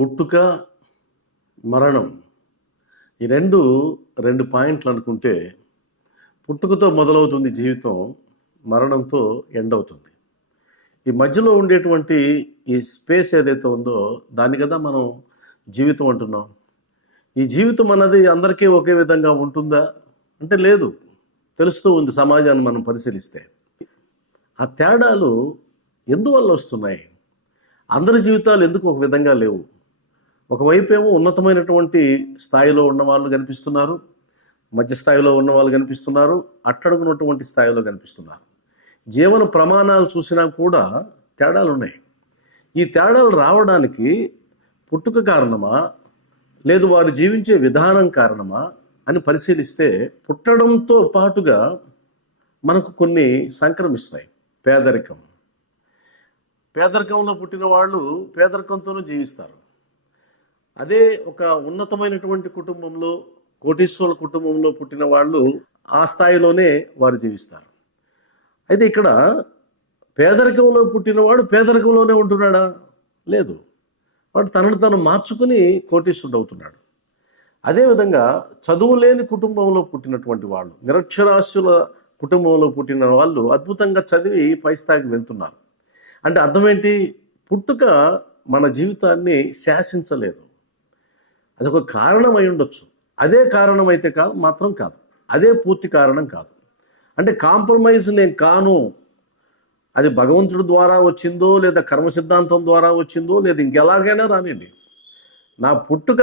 పుట్టుక మరణం ఈ రెండు రెండు పాయింట్లు అనుకుంటే పుట్టుకతో మొదలవుతుంది జీవితం మరణంతో ఎండ్ అవుతుంది ఈ మధ్యలో ఉండేటువంటి ఈ స్పేస్ ఏదైతే ఉందో దాన్ని కదా మనం జీవితం అంటున్నాం. ఈ జీవితం అన్నది అందరికీ ఒకే విధంగా ఉంటుందా? అంటే లేదు. తెలుస్తూ ఉంది సమాజాన్ని మనం పరిశీలిస్తే. ఆ తేడాలు ఎందువల్ల వస్తున్నాయి? అందరి జీవితాలు ఎందుకు ఒక విధంగా లేవు? ఒకవైపు ఏమో ఉన్నతమైనటువంటి స్థాయిలో ఉన్న వాళ్ళు కనిపిస్తున్నారు మధ్య స్థాయిలో ఉన్న వాళ్ళు కనిపిస్తున్నారు అట్టడుగున్నటువంటి స్థాయిలో కనిపిస్తున్నారు. జీవన ప్రమాణాలు చూసినా కూడా తేడాలు ఉన్నాయి ఈ తేడాలు రావడానికి పుట్టుక కారణమా లేదు వారు జీవించే విధానం కారణమా అని పరిశీలిస్తే పుట్టడంతో పాటుగా మనకు కొన్ని సంక్రమిస్తాయి. పేదరికం. పేదరికంలో పుట్టిన వాళ్ళు పేదరికంతోనూ జీవిస్తారు. అదే ఒక ఉన్నతమైనటువంటి కుటుంబంలో కోటీశ్వరుల కుటుంబంలో పుట్టిన వాళ్ళు ఆ స్థాయిలోనే వారు జీవిస్తారు. అయితే ఇక్కడ పేదరికంలో పుట్టినవాడు పేదరికంలోనే ఉంటున్నాడా? లేదు. వాడు తనను తను మార్చుకుని కోటీశ్వరుడు అవుతున్నాడు. అదేవిధంగా చదువు లేని కుటుంబంలో పుట్టినటువంటి వాళ్ళు నిరక్షరాస్యుల కుటుంబంలో పుట్టిన వాళ్ళు అద్భుతంగా చదివి పై స్థాయికి వెళ్తున్నారు. అంటే అర్థం ఏంటి? పుట్టుక మన జీవితాన్ని శాసించలేదు. అదొక కారణం అయి ఉండొచ్చు. అదే కారణం అయితే కాదు మాత్రం కాదు. అదే పూర్తి కారణం కాదు. అంటే కాంప్రమైజ్ నేను కాను. అది భగవంతుడి ద్వారా వచ్చిందో లేదా కర్మ సిద్ధాంతం ద్వారా వచ్చిందో లేదా ఇంకెలాగైనా రానివ్వండి నా పుట్టుక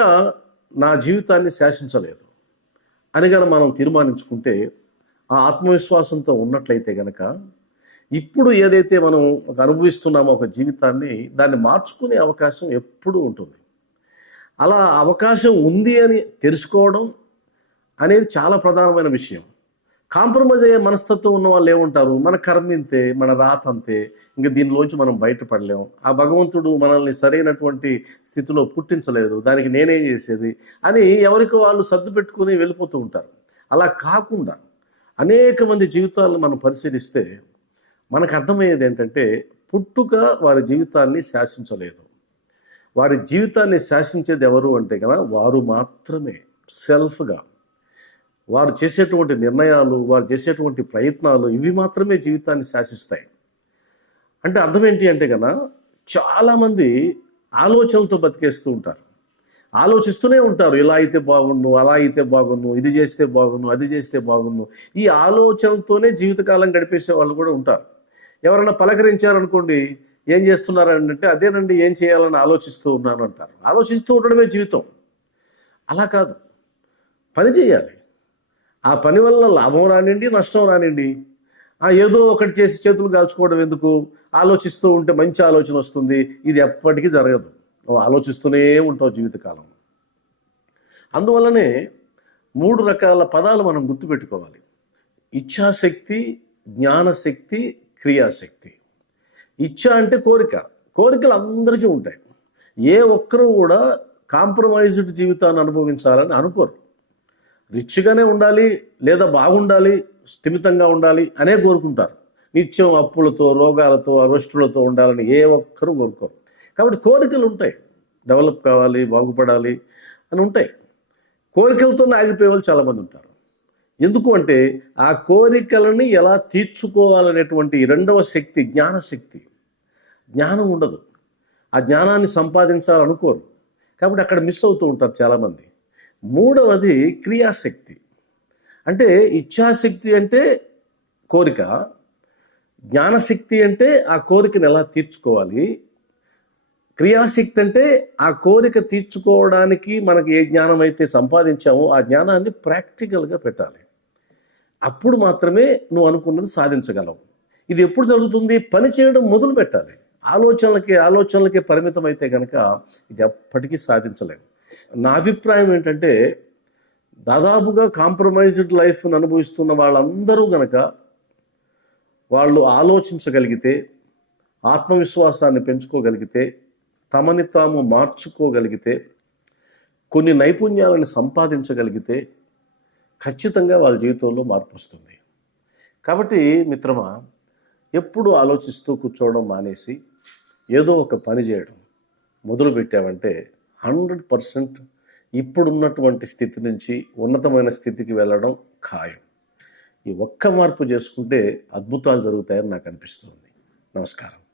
నా జీవితాన్ని శాసించలేదు. అని గన మనం తీర్మానించుకుంటే ఆ ఆత్మవిశ్వాసంతో ఉన్నట్లయితే గనక ఇప్పుడు ఏదైతే మనం ఒక అనుభవిస్తున్నామో ఒక జీవితాన్ని దాన్ని మార్చుకునే అవకాశం ఎప్పుడూ ఉంటుంది. అలా అవకాశం ఉంది అని తెలుసుకోవడం అనేది చాలా ప్రధానమైన విషయం. కాంప్రమైజ్ అయ్యే మనస్తత్వం ఉన్న వాళ్ళు ఏముంటారు? మన కర్మ ఇంతే మన రాత అంతే. ఇంకా దీనిలోంచి మనం బయటపడలేం. ఆ భగవంతుడు మనల్ని సరైనటువంటి స్థితిలో పుట్టించలేదు. దానికి నేనేం చేసేది? అని ఎవరికి వాళ్ళు సర్దు పెట్టుకుని వెళ్ళిపోతూ ఉంటారు. అలా కాకుండా అనేక మంది జీవితాలను మనం పరిశీలిస్తే మనకు అర్థమయ్యేది ఏంటంటే పుట్టుక వారి జీవితాన్ని శాసించలేదు. వారి జీవితాన్ని శాసించేది ఎవరు అంటే కదా వారు మాత్రమే సెల్ఫ్గా వారు చేసేటువంటి నిర్ణయాలు వారు చేసేటువంటి ప్రయత్నాలు ఇవి మాత్రమే జీవితాన్ని శాసిస్తాయి. అంటే అర్థం ఏంటి అంటే కదా చాలామంది ఆలోచనలతో బతికేస్తూ ఉంటారు. ఆలోచిస్తూనే ఉంటారు ఇలా అయితే బాగుండు అలా అయితే బాగుండు ఇది చేస్తే బాగుండు అది చేస్తే బాగుండు. ఈ ఆలోచనతోనే జీవితకాలం గడిపేసే వాళ్ళు కూడా ఉంటారు. ఎవరైనా పలకరించారనుకోండి ఏం చేస్తున్నారంటే అంటే అదేనండి ఏం చేయాలని ఆలోచిస్తూ ఉన్నాను అంటారు. ఆలోచిస్తూ ఉండడమే జీవితం. అలా కాదు. పని చేయాలి. ఆ పని వల్ల లాభం రానిండి నష్టం రానిండి ఆ ఏదో ఒకటి చేసి చేతులు కాల్చుకోవడం ఎందుకు? ఆలోచిస్తూ ఉంటే మంచి ఆలోచన వస్తుంది. ఇది ఎప్పటికీ జరగదు. నువ్వు ఆలోచిస్తూనే ఉంటావు జీవితకాలం. అందువల్లనే మూడు రకాల పదాలు మనం గుర్తుపెట్టుకోవాలి. ఇచ్ఛాశక్తి జ్ఞానశక్తి క్రియాశక్తి. ఇచ్చ అంటే కోరిక. కోరికలు అందరికీ ఉంటాయి. ఏ ఒక్కరూ కూడా కాంప్రమైజ్డ్ జీవితాన్ని అనుభవించాలని అనుకోరు. రిచ్గానే ఉండాలి లేదా బాగుండాలి స్థిమితంగా ఉండాలి అనే కోరుకుంటారు. నిత్యం అప్పులతో రోగాలతో అరెస్టులతో ఉండాలని ఏ ఒక్కరూ కోరుకోరు. కాబట్టి కోరికలు ఉంటాయి. డెవలప్ కావాలి బాగుపడాలి అని ఉంటాయి. కోరికలతోనే ఆగిపోయే వాళ్ళు చాలామంది ఉంటారు. ఎందుకు అంటే ఆ కోరికలని ఎలా తీర్చుకోవాలనేటువంటి రెండవ శక్తి జ్ఞానశక్తి. జ్ఞానం ఉండదు. ఆ జ్ఞానాన్ని సంపాదించాలనుకోరు. కాబట్టి అక్కడ మిస్ అవుతూ ఉంటారు చాలామంది. మూడవది క్రియాశక్తి. అంటే ఇచ్ఛాశక్తి అంటే కోరిక. జ్ఞానశక్తి అంటే ఆ కోరికను ఎలా తీర్చుకోవాలి? క్రియాశక్తి అంటే ఆ కోరిక తీర్చుకోవడానికి మనకి ఏ జ్ఞానం అయితే సంపాదించామో ఆ జ్ఞానాన్ని ప్రాక్టికల్గా పెట్టాలి. అప్పుడు మాత్రమే నువ్వు అనుకున్నది సాధించగలవు. ఇది ఎప్పుడు జరుగుతుంది? పని చేయడం మొదలు పెట్టాలి. ఆలోచనలకి ఆలోచనలకే పరిమితం అయితే కనుక ఇది ఎప్పటికీ సాధించలేము నా అభిప్రాయం ఏంటంటే దాదాపుగా కాంప్రమైజ్డ్ లైఫ్ను అనుభవిస్తున్న వాళ్ళందరూ గనక వాళ్ళు ఆలోచించగలిగితే ఆత్మవిశ్వాసాన్ని పెంచుకోగలిగితే తమని తాము మార్చుకోగలిగితే కొన్ని నైపుణ్యాలను సంపాదించగలిగితే ఖచ్చితంగా వాళ్ళ జీవితంలో మార్పు వస్తుంది. కాబట్టి మిత్రమా ఎప్పుడు ఆలోచిస్తూ కూర్చోవడం మానేసి ఏదో ఒక పని చేయడం మొదలు పెట్టావంటే హండ్రెడ్ పర్సెంట్ ఇప్పుడున్నటువంటి స్థితి నుంచి ఉన్నతమైన స్థితికి వెళ్ళడం ఖాయం. ఈ ఒక్క మార్పు చేసుకుంటే అద్భుతాలు జరుగుతాయని నాకు అనిపిస్తుంది. నమస్కారం.